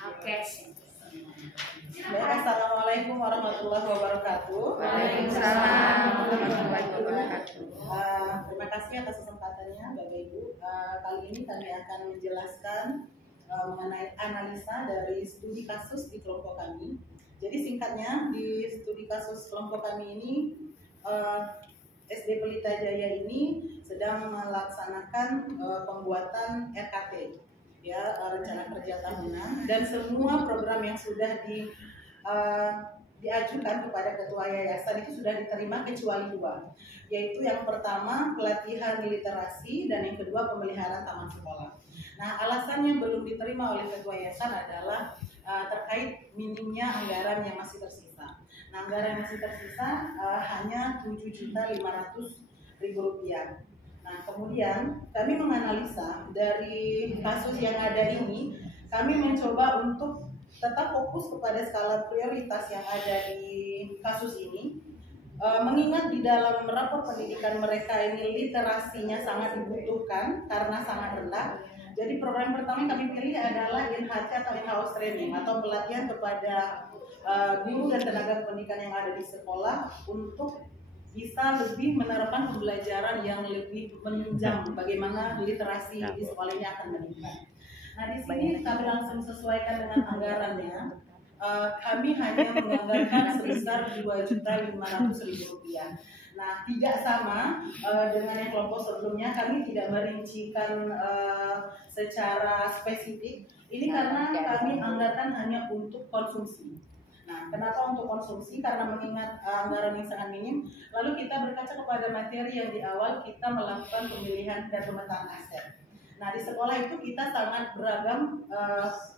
Oke. Baik, assalamualaikum warahmatullahi wabarakatuh. Waalaikumsalam warahmatullahi wabarakatuh. Terima kasih atas kesempatannya, Bapak Ibu. Kali ini kami akan menjelaskan mengenai analisa dari studi kasus di kelompok kami. Jadi singkatnya, di studi kasus kelompok kami ini, SD Pelita Jaya ini sedang melaksanakan pembuatan RKT, ya, rencana kerja tahunan, dan semua program yang sudah diajukan kepada ketua yayasan itu sudah diterima kecuali dua, yaitu yang pertama pelatihan literasi dan yang kedua pemeliharaan taman sekolah. Nah, alasan yang belum diterima oleh ketua yayasan adalah terkait minimnya anggaran yang masih tersisa. Nah, anggaran yang masih tersisa hanya Rp7.500.000. Nah, kemudian kami menganalisa dari kasus yang ada ini, kami mencoba untuk tetap fokus kepada skala prioritas yang ada di kasus ini, mengingat di dalam rapor pendidikan mereka ini literasinya sangat dibutuhkan karena sangat rendah. Jadi program pertama yang kami pilih adalah INHC atau in-house training atau pelatihan kepada guru dan tenaga pendidikan yang ada di sekolah untuk bisa lebih menerapkan pembelajaran yang lebih menunjang bagaimana literasi di sekolah ini akan meningkat. Nah, di sini kami langsung sesuaikan dengan anggarannya. Kami hanya menganggarkan sebesar Rp2.500.000. Nah, tidak sama dengan yang kelompok sebelumnya, kami tidak merincikan secara spesifik. Ini karena kami anggarkan hanya untuk konsumsi. Nah, kenapa untuk konsumsi? Karena mengingat anggaran yang sangat minim, lalu kita berkaca kepada materi yang di awal kita melakukan pemilihan dan pemetaan aset. Nah, di sekolah itu kita sangat beragam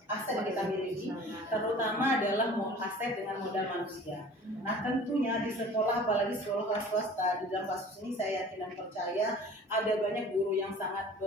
aset yang kita miliki, terutama adalah aset dengan modal manusia. Nah, tentunya di sekolah, apalagi sekolah kelas swasta, di dalam kasus ini saya yakin dan percaya ada banyak guru yang sangat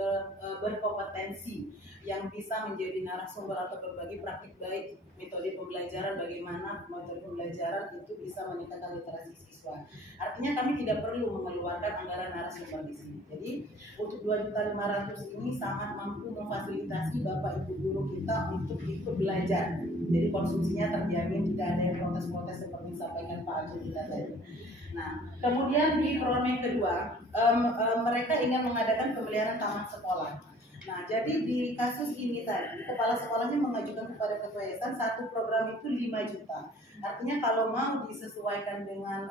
berkompetensi yang bisa menjadi narasumber atau berbagi praktik baik metode pembelajaran, bagaimana metode pembelajaran itu bisa meningkatkan literasi siswa. Artinya kami tidak perlu mengeluarkan anggaran narasumber di sini. Jadi untuk Rp2.500.000 ini sangat mampu memfasilitasi Bapak Ibu guru kita untuk ikut belajar. Jadi konsumsinya terjamin, tidak ada yang protes-protes seperti disampaikan Pak Agus kita tadi. Nah, kemudian di program yang kedua, mereka ingin mengadakan pemeliharaan taman sekolah. Nah, jadi di kasus ini tadi, kepala sekolahnya mengajukan kepada ketua yayasan satu program itu 5 juta. Artinya kalau mau disesuaikan dengan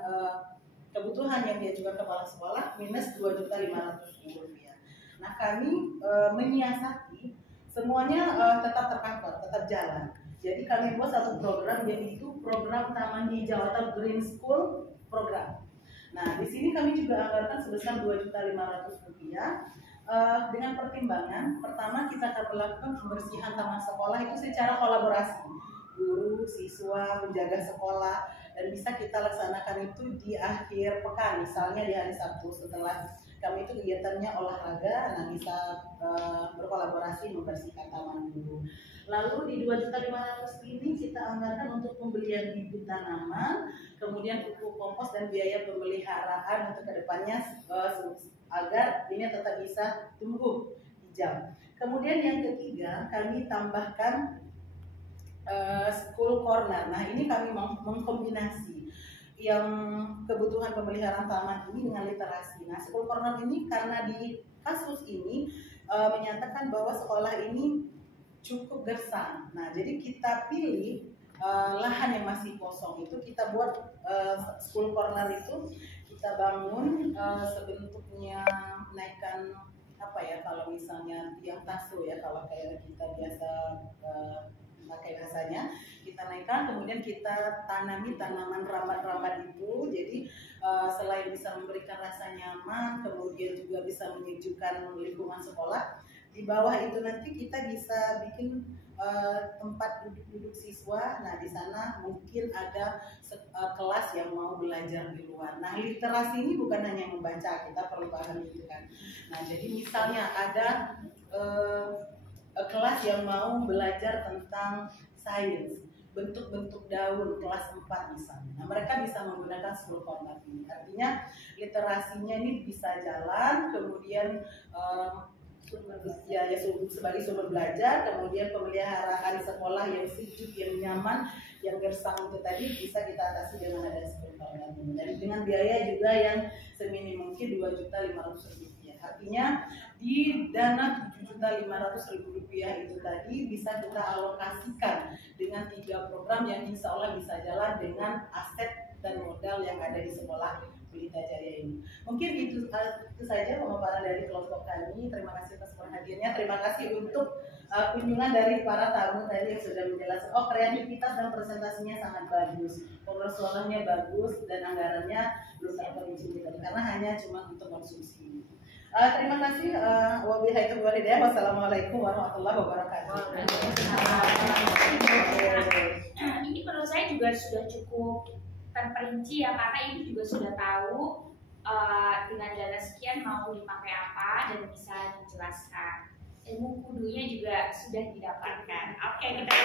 kebutuhan yang diajukan kepala sekolah, minus Rp2.500.000. Nah, kami menyiasati semuanya tetap tercover, tetap jalan. Jadi kami buat satu program, yaitu program Taman Hijau atau Green School program. Nah, di sini kami juga anggarkan sebesar Rp2.500.000. Dengan pertimbangan, pertama kita akan melakukan pembersihan taman sekolah itu secara kolaborasi, guru, siswa, penjaga sekolah, dan bisa kita laksanakan itu di akhir pekan, misalnya di hari Sabtu setelah kami itu kegiatannya olahraga. Nah, bisa berkolaborasi membersihkan taman dulu. Lalu di Rp2.500.000 ini kita anggarkan untuk pembelian bibit tanaman, kemudian pupuk kompos dan biaya pemeliharaan untuk kedepannya agar ini tetap bisa tumbuh hijau. Kemudian yang ketiga, kami tambahkan school corner. Nah, ini kami mengkombinasi yang kebutuhan pemeliharaan taman ini dengan literasi. Nah, school corner ini karena di kasus ini menyatakan bahwa sekolah ini cukup gersang. Nah, jadi kita pilih lahan yang masih kosong itu, kita buat school corner itu kita bangun sebentuknya naikkan apa ya, kalau misalnya tiang taso ya, kalau kayak kita biasa pakai bahasanya, kita naikkan, kemudian kita tanami tanaman rambat-rambat itu. Jadi selain bisa memberikan rasa nyaman, kemudian juga bisa menyejukkan lingkungan sekolah. Di bawah itu nanti kita bisa bikin tempat duduk-duduk siswa. Nah, di sana mungkin ada kelas yang mau belajar di luar. Nah, literasi ini bukan hanya membaca, kita perlu paham itu kan. Nah, jadi misalnya ada kelas yang mau belajar tentang sains, bentuk-bentuk daun, kelas 4 misalnya. Nah, mereka bisa menggunakan school corner ini. Artinya literasinya ini bisa jalan, kemudian sebagai sumber belajar, kemudian pemeliharaan sekolah yang sejuk, yang nyaman, yang gersang itu tadi bisa kita atasi dengan ada sekolah ini. Dan dengan biaya juga yang seminim mungkin Rp2.500.000. Artinya di dana Rp7.500.000 itu tadi bisa kita alokasikan dengan 3 program yang insya Allah bisa jalan dengan aset dan modal yang ada di sekolah Pelita Jaya ini. Mungkin itu saja pemaparan dari kelompok kami. Terima kasih atas perhatiannya. Terima kasih untuk kunjungan dari para tamu tadi yang sudah menjelaskan. Oh, kreativitas dan presentasinya sangat bagus, persoalannya bagus, dan anggarannya belum terperinci karena hanya cuma untuk konsumsi. Terima kasih. Wassalamualaikum warahmatullahi wabarakatuh. Ini menurut saya juga sudah cukup terperinci ya, karena ini juga sudah tahu dengan dana sekian mau dipakai apa dan bisa dijelaskan. Ilmu kudunya juga sudah didapatkan. Oke, kita